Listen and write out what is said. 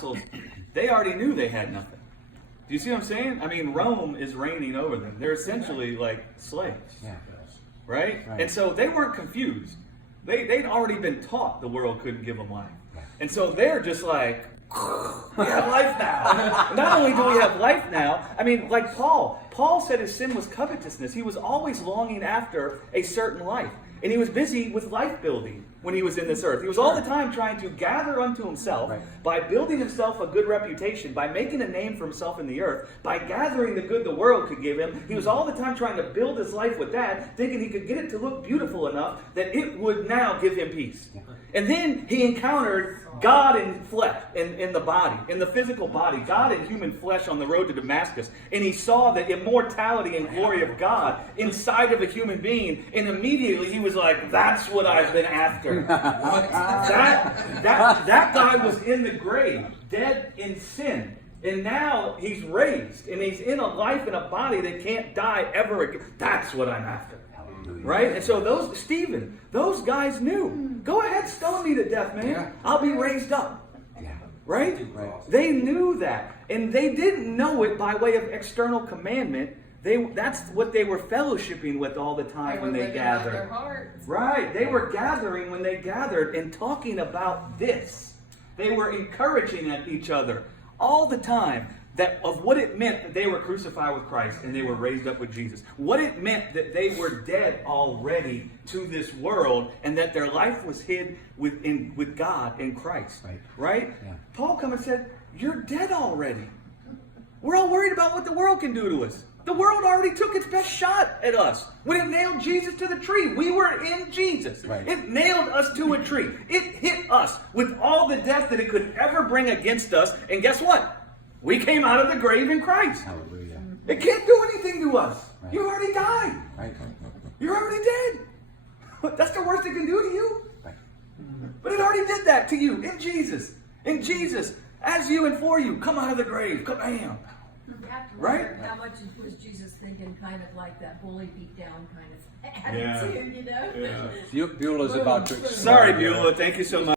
apostles, they already knew they had nothing. Do you see what I'm saying? I mean, Rome is reigning over them. They're essentially like slaves. Yeah. Right? And so they weren't confused. They'd already been taught the world couldn't give them life. And so they're just like, we have life now. Not only do we have life now, I mean, like Paul. Paul said his sin was covetousness. He was always longing after a certain life. And he was busy with life building when he was in this earth. He was all the time trying to gather unto himself by building himself a good reputation, by making a name for himself in the earth, by gathering the good the world could give him. He was all the time trying to build his life with that, thinking he could get it to look beautiful enough that it would now give him peace. And then he encountered God in flesh, in the body, in the physical body, God in human flesh on the road to Damascus. And he saw the immortality and glory of God inside of a human being. And immediately he was like, that's what I've been after. That guy was in the grave, dead in sin. And now he's raised. And he's in a life and a body that can't die ever again. That's what I'm after. Right? And so those guys knew. Go ahead, stone me to death, man. Yeah. I'll be raised up. Right? They knew that. And they didn't know it by way of external commandment. That's what they were fellowshipping with all the time when they gathered. Right. They were gathering when they gathered and talking about this. They were encouraging at each other all the time that of what it meant that they were crucified with Christ and they were raised up with Jesus. What it meant that they were dead already to this world and that their life was hid with God in Christ. Right? Yeah. Paul come and said, you're dead already. We're all worried about what the world can do to us. The world already took its best shot at us. When it nailed Jesus to the tree, we were in Jesus. It nailed us to a tree. It hit us with all the death that it could ever bring against us. And guess what? We came out of the grave in Christ. Hallelujah. It can't do anything to us. You already died. You're already dead. That's the worst it can do to you. But it already did that to you in Jesus. In Jesus, as you and for you, come out of the grave. Kabam. Right? How much was Jesus thinking kind of like that bully beat down kind of attitude, you know? Beulah's about to explain. Sorry, Beulah. Thank you so much.